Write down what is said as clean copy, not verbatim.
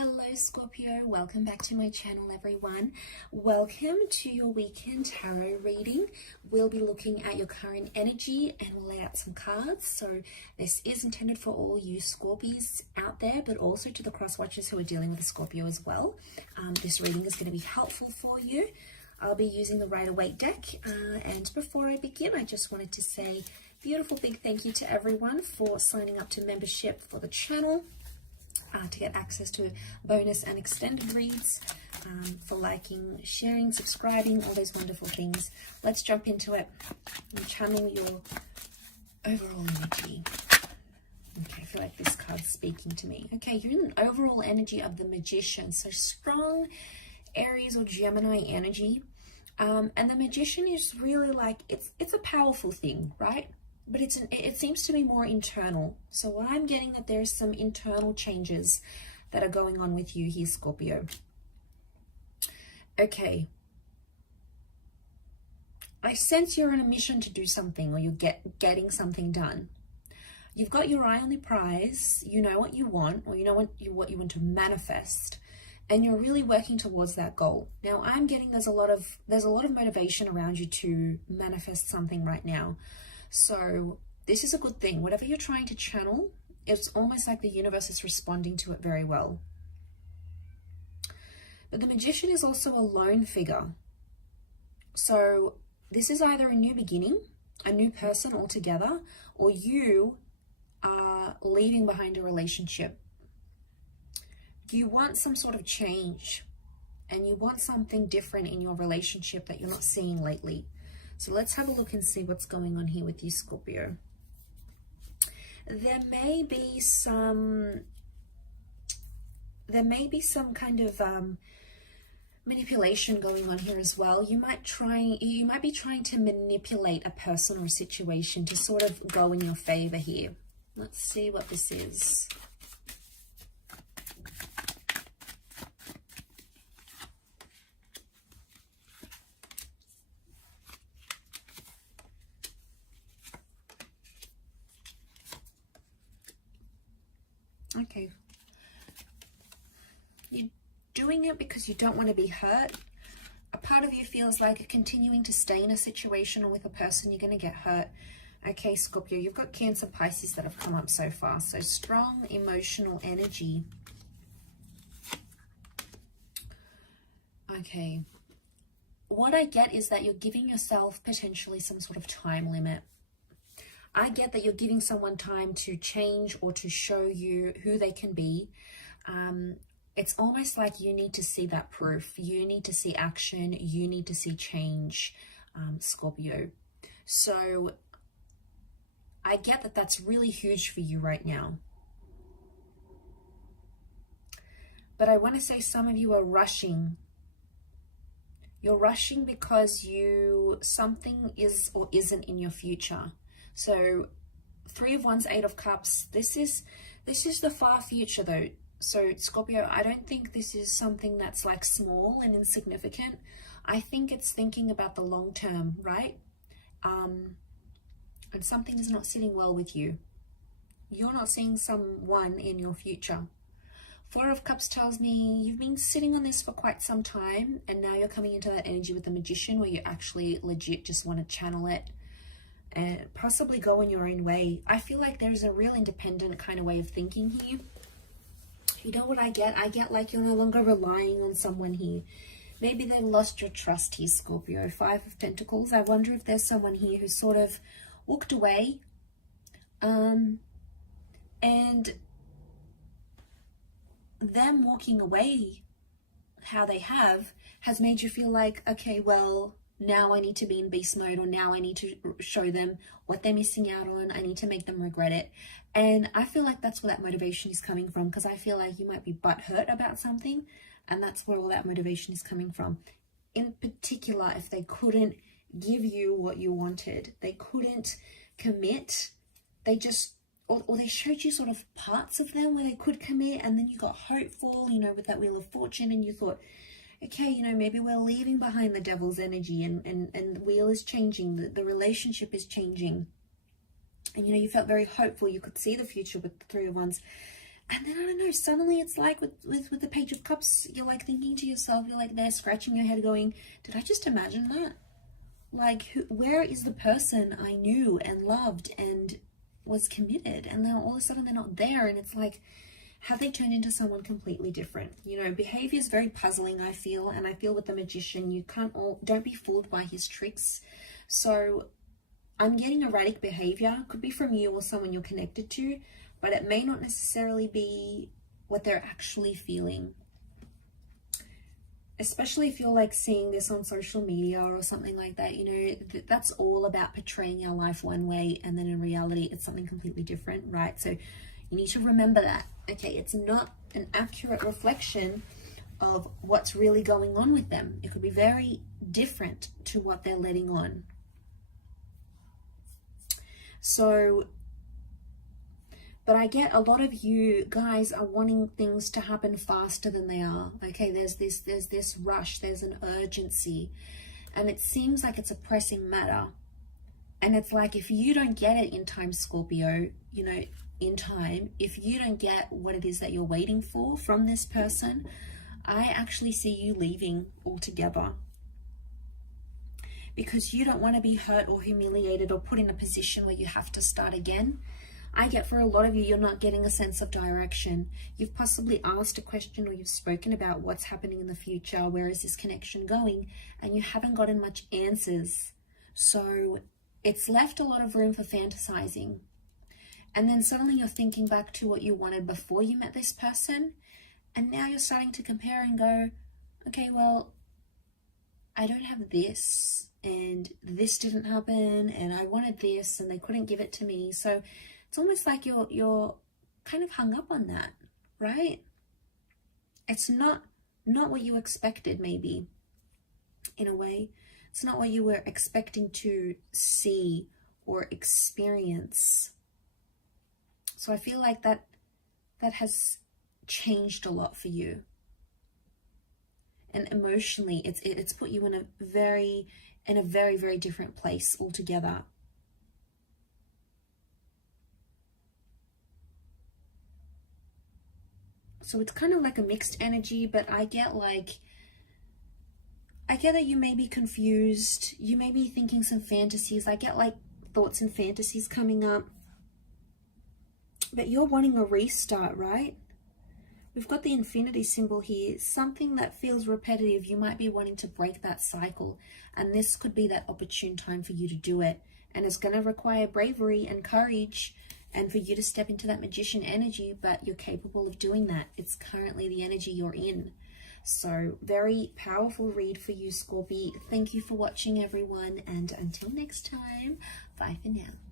Hello Scorpio, welcome back to my channel everyone. Welcome to your weekend tarot reading. We'll be looking at your current energy and we'll lay out some cards. So this is intended for all you Scorpies out there, but also to the cross watchers who are dealing with a Scorpio as well. This reading is going to be helpful for you. I'll be using the Rider-Waite deck, and before I begin, I just wanted to say beautiful big thank you to everyone for signing up to membership for the channel. To get access to bonus and extended reads, for liking, sharing, subscribing, all those wonderful things. Let's jump into it and channel your overall energy. Okay, I feel like this card's speaking to me. Okay, you're in an overall energy of the Magician, so strong Aries or Gemini energy. And the Magician is really like, it's a powerful thing, right? But it seems to be more internal. So what I'm getting that there's some internal changes that are going on with you here, Scorpio. Okay. I sense you're on a mission to do something, or you're getting something done. You've got your eye on the prize. You know what you want, or you know what you want to manifest, and you're really working towards that goal. Now I'm getting there's a lot of motivation around you to manifest something right now. So this is a good thing. Whatever you're trying to channel, it's almost like the universe is responding to it very well. But the Magician is also a lone figure. So this is either a new beginning, a new person altogether, or you are leaving behind a relationship. You want some sort of change, and you want something different in your relationship that you're not seeing lately. So let's have a look and see what's going on here with you, Scorpio. There may be some kind of manipulation going on here as well. You might be trying to manipulate a person or a situation to sort of go in your favor here. Let's see what this is. Okay, you're doing it because you don't want to be hurt. A part of you feels like continuing to stay in a situation or with a person, you're going to get hurt. Okay, Scorpio, you've got Cancer, Pisces that have come up so far. So strong emotional energy. Okay, what I get is that you're giving yourself potentially some sort of time limit. I get that you're giving someone time to change or to show you who they can be. It's almost like you need to see that proof. You need to see action. You need to see change, Scorpio. So I get that that's really huge for you right now. But I want to say some of you are rushing. You're rushing because something is or isn't in your future. So 3 of Wands, 8 of Cups, this is the far future though. So Scorpio, I don't think this is something that's like small and insignificant. I think it's thinking about the long term, right? And something is not sitting well with you. You're not seeing someone in your future. 4 of Cups tells me you've been sitting on this for quite some time, and now you're coming into that energy with the Magician where you actually legit just want to channel it and possibly go in your own way. I feel like there's a real independent kind of way of thinking here. You know what I get? I get like you're no longer relying on someone here. Maybe they've lost your trust here, Scorpio. 5 of Pentacles. I wonder if there's someone here who's sort of walked away. And them walking away, how they has made you feel like, okay, well, now I need to be in beast mode, or now I need to show them what they're missing out on. I need to make them regret it. And I feel like that's where that motivation is coming from, because I feel like you might be butthurt about something, and that's where all that motivation is coming from. In particular, if they couldn't give you what you wanted, they couldn't commit, they just, or they showed you sort of parts of them where they could commit, and then you got hopeful, you know, with that Wheel of Fortune, and you thought, okay, you know, maybe we're leaving behind the Devil's energy, and the wheel is changing, the relationship is changing. And, you know, you felt very hopeful. You could see the future with the 3 of Wands. And then, I don't know, suddenly it's like with the Page of Cups, you're like thinking to yourself, you're like there scratching your head going, did I just imagine that? Like, where is the person I knew and loved and was committed? And now all of a sudden they're not there. And it's like, have they turned into someone completely different? You know, behavior is very puzzling, I feel. And I feel with the Magician, don't be fooled by his tricks. So I'm getting erratic behavior. Could be from you or someone you're connected to, but it may not necessarily be what they're actually feeling. Especially if you're like seeing this on social media or something like that, you know, that's all about portraying our life one way, and then in reality, it's something completely different, right? So you need to remember that, okay, it's not an accurate reflection of what's really going on with them. It could be very different to what they're letting on. So, but I get a lot of you guys are wanting things to happen faster than they are. Okay, there's this rush, there's an urgency, and it seems like it's a pressing matter. And it's like, if you don't get it in time, Scorpio, you know, in time, if you don't get what it is that you're waiting for from this person, I actually see you leaving altogether. Because you don't want to be hurt or humiliated or put in a position where you have to start again. I get for a lot of you, you're not getting a sense of direction. You've possibly asked a question or you've spoken about what's happening in the future, where is this connection going, and you haven't gotten much answers. So it's left a lot of room for fantasizing. And then suddenly you're thinking back to what you wanted before you met this person, and now you're starting to compare and go, okay, well, I don't have this, and this didn't happen, and I wanted this, and they couldn't give it to me. So it's almost like you're kind of hung up on that, right? It's not what you expected, maybe, in a way. It's not what you were expecting to see or experience. So I feel like that has changed a lot for you. And emotionally, it's put you in a very, very different place altogether. So it's kind of like a mixed energy, but I get that you may be confused. You may be thinking some fantasies. I get like thoughts and fantasies coming up. But you're wanting a restart, right? We've got the infinity symbol here. Something that feels repetitive. You might be wanting to break that cycle. And this could be that opportune time for you to do it. And it's going to require bravery and courage, and for you to step into that Magician energy, but you're capable of doing that. It's currently the energy you're in. So very powerful read for you, Scorpio. Thank you for watching, everyone. And until next time, bye for now.